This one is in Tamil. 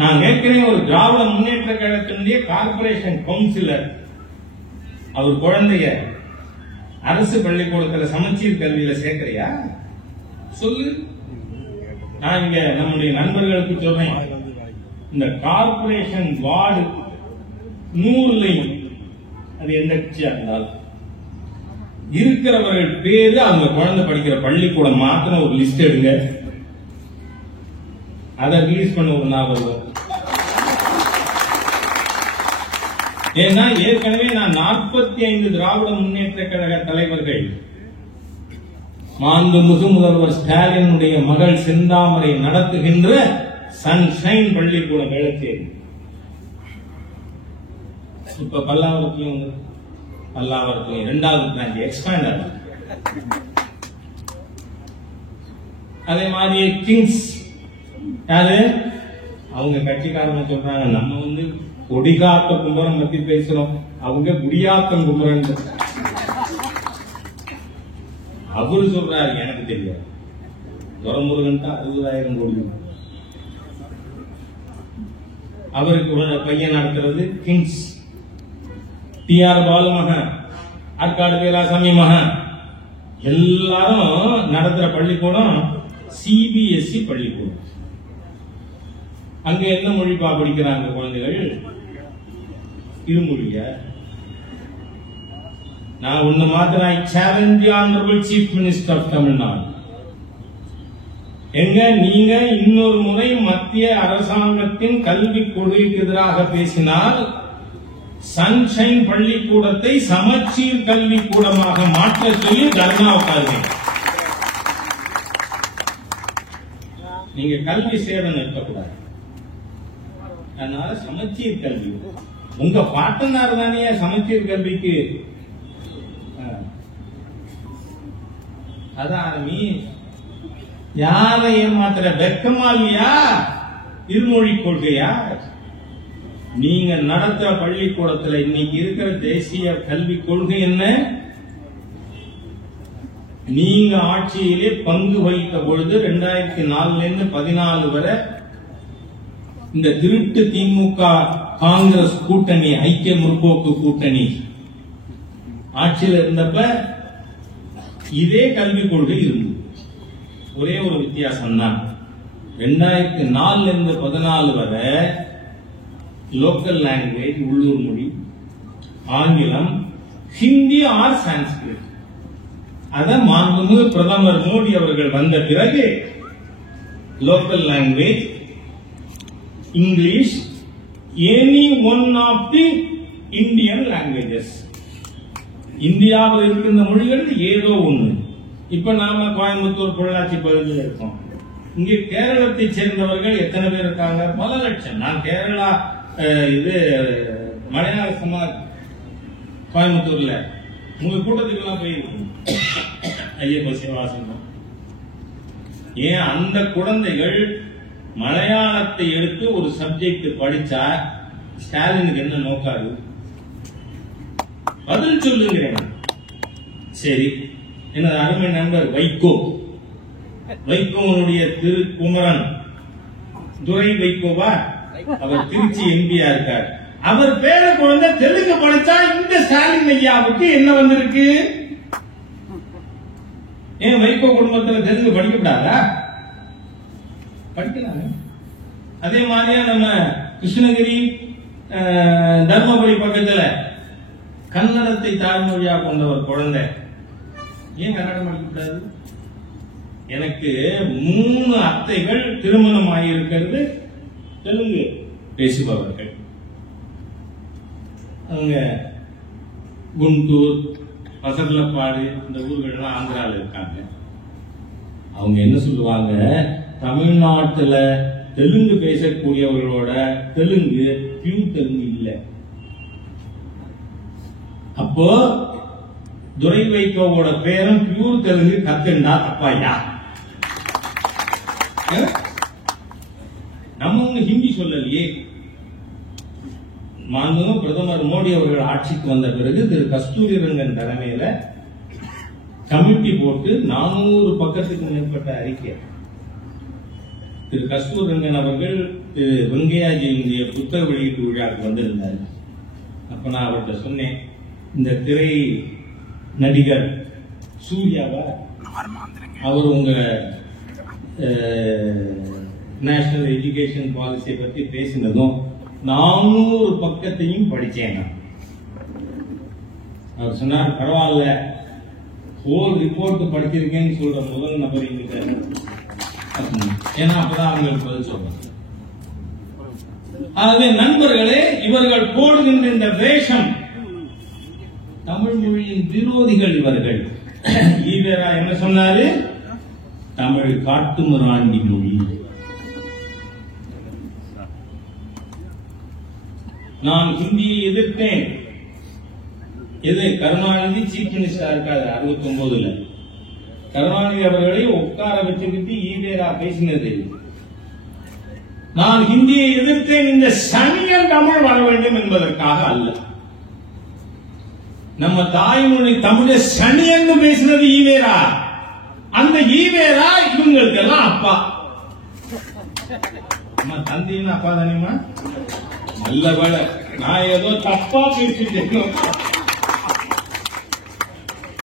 நான் கேட்கிறேன், ஒரு திராவிட முன்னேற்ற கழகத்தினுடைய கார்பரேஷன் கவுன்சிலர் அவர் குழந்தைய அரசு பள்ளிக்கூடத்துல சமச்சீர் கல்வியில சேர்க்கிறியா சொல்லு. நான் இங்க நம்முடைய நண்பர்களுக்கு சொல்றேன், இந்த கார்பரேஷன் வார்டு 100 அது எந்த கட்சியா இருந்தாலும் இருக்கிறவர்கள் பேரு அவங்க குழந்தை படிக்கிற பள்ளிக்கூடம் மாத்திரம் ஒரு லிஸ்ட் எடுங்க, அதை ரிலீஸ் பண்ண ஒரு நாள் வரும். ஏன்னா ஏற்கனவே நான் 45 திராவிட முன்னேற்ற கழக தலைவர்கள் மாண்புமிகு முதல்வர் ஸ்டாலினுடைய மகள் செந்தாமரை நடத்துகின்ற சன்ஷைன் பள்ளிக்கூடம் வேளச்சேரி, இப்ப பல்லாவரத்திலும் 2வது பிரான்ச் எக்ஸ்பேண்ட் ஆகும். அதே மாதிரி கிங்ஸ் யாரு அவங்க கட்சிக்காரங்க சொல்றாங்க, நம்ம கொடிகாத்த குமரன் பத்தி பேசுறோம், அவங்க குடியாத்தம் குமரன். அவரு சொல்றாரு எனக்கு தெரியாது, துரமுருகன் 60,000 கோடி. அவருக்கு பையன் நடத்துறது கிங்ஸ். டிஆர் பாலு மகன், ஆற்காடு வேலாசாமி மகன், எல்லாரும் நடத்துற பள்ளிக்கூடம் சிபிஎஸ்இ பள்ளிக்கூடம். அங்க என்ன மொழிப்பா படிக்கிறாங்க குழந்தைகள்? இருமொழிய. நான் ஒண்ணு மாத்திரம் I challenge the honourable chief minister of Tamil Nadu, எங்க நீங்க இன்னொரு முறை மத்திய அரசாங்கத்தின் கல்வி கொள்கைக்கு எதிராக பேசினால் சன்ஷைன் பள்ளிக்கூடத்தை சமச்சீர் கல்வி கூடமாக மாற்ற சொல்லி தர்ணா உட்காருங்க. நீங்க கல்வி சேதம் இருக்கக்கூடாது. அதனால சமச்சீர் கல்வி, உங்க பாட்டனார் தானே சமச்சீர் கல்விக்கு அதான் யாரை ஏமாத்துற வெக்கமா இல்லையா? இருமொழி கொள்கையா? நீங்க நடத்துற பள்ளிக்கூடத்துல இன்னைக்கு இருக்கிற தேசிய கல்வி கொள்கை என்ன? நீங்க ஆட்சியிலே பங்கு வகித்த பொழுது 2004 இருந்து 14 வரை இந்த திருட்டு திமுக காங்கிரஸ் கூட்டணி, ஐக்கிய முற்போக்கு கூட்டணி ஆட்சியில் இருந்தப்ப இதே கல்வி கொள்கை இருந்தது. ஒரே ஒரு வித்தியாசம் தான், 2004 இருந்து 14 வரை லோக்கல் லாங்குவேஜ் உள்ளூர் மொழி ஆங்கிலம், ஹிந்தி ஆர் சான்ஸ்கிரிட். அத மாண்புமிகு பிரதமர் மோடி அவர்கள் வந்த பிறகு local language English, any one of the Indian languages. இந்தியாவில் இருக்கின்ற மொழிகள் ஏதோ ஒண்ணு. இப்ப நாம கோயம்புத்தூர் பொள்ளாச்சி பகுதியில் இருக்கோம். இங்கே கேரளத்தை சேர்ந்தவர்கள் எத்தனை பேர் இருக்காங்க? பல லட்சம். நான் கேரளா மலையாள சமாஜ் கோயம்புத்தூர்ல உங்க கூட்டத்துக்கு எல்லாம் போயிருக்கோம். ஐயப்ப சிவாசனம். ஏன் அந்த குழந்தைகள் மலையாளத்தை எடுத்து ஒரு சப்ஜெக்ட் படிச்சா ஸ்டாலினுக்கு என்ன நோக்காது? பதில் சொல்லுங்கிறேன். சரி, எனது அருமை நண்பர் வைகோவனுடைய திரு குமரன் துரை வைகோவா, அவர் திருச்சி எம்பியா இருக்கார். அவர் பேர குழந்தை தெலுங்கு படிச்சா இந்த ஸ்டாலின் ஐயாவுக்கு என்ன வந்திருக்கு? ஏன் வைகோ குடும்பத்தில் தெலுங்கு படிக்கப்படாதா? படிக்கலாம். அதே மாதிரியா நம்ம கிருஷ்ணகிரி தர்மபுரி பக்கத்துல கன்னடத்தை தாய்மொழியா கொண்ட ஒரு குழந்தை, ஏன் கன்னடம் படிக்கக்கூடாது? எனக்கு 3 அத்தைகள் திருமணம் ஆகியிருக்கிறது தெலுங்கு பேசுபவர்கள். அவங்க குண்டூர், பசர்லப்பாடு இந்த ஊர்கள்லாம் ஆந்திரால இருக்காங்க. அவங்க என்ன சொல்லுவாங்க, தமிழ்நாட்டுல தெலுங்கு பேசக்கூடியவர்களோட தெலுங்கு பியூர் தெலுங்கு இல்லை. அப்போ துரை வைகோவோட பேரும் பியூர் தெலுங்கு கத்துண்டா தப்பாயா? நம்ம ஹிந்தி சொல்லலையே. மாண்புமிகு பிரதமர் மோடி அவர்கள் ஆட்சிக்கு வந்த பிறகு திரு கஸ்தூரி ரங்கன் தலைமையில கமிட்டி போட்டு 400 பக்கத்துக்கு மேற்பட்ட அறிக்கை திரு கஸ்தூரங்கன் அவர்கள் திரு வெங்கையாஜியினுடைய புத்தக வெளியீட்டு விழாவுக்கு வந்திருந்தார். அப்ப நான் அவர்கிட்ட சொன்னேன், இந்த திரை நடிகர் சூர்யாவா அவர் உங்க நேஷனல் எஜுகேஷன் பாலிசியை பத்தி பேசினதும் 400 பக்கத்தையும் படிச்சேன். அவர் சொன்னார், பரவாயில்ல, ஹோல் ரிப்போர்ட் படிச்சிருக்கேன்னு சொல்ற முதல் நபர் இருக்காரு. ஏன்னா அப்பதான் அவங்களுக்கு பதில் சொல்றாங்க. ஆகவே நண்பர்களே, இவர்கள் போடுகின்ற இந்த வேஷம், தமிழ் மொழியின் விரோதிகள் இவர்கள். ஈவேரா என்ன சொன்னாரு? தமிழ் காட்டுமிராண்டி மொழி. நான் ஹிந்தியை எதிர்த்தேன். எது கருணாநிதி சீஃப் மினிஸ்டரா இருக்காது 69ல கருணாநிதி அவர்களை உட்கார வச்சுக்கிட்டு ஈவேரா பேசினது. நான் ஹிந்தியை எதிர்த்தேன் இந்த சனியன் தமிழ் வர வேண்டும் என்பதற்காக அல்ல. நம்ம தாய்மொழி தமிழை சனியன்னு பேசினது ஈவேரா. அந்த ஈவேரா இவங்களுக்கெல்லாம் அப்பா. நம்ம தந்தைன்னு அப்பா தானேமா? நல்ல வேலை, நான் ஏதோ தப்பா பேசிட்டேன்.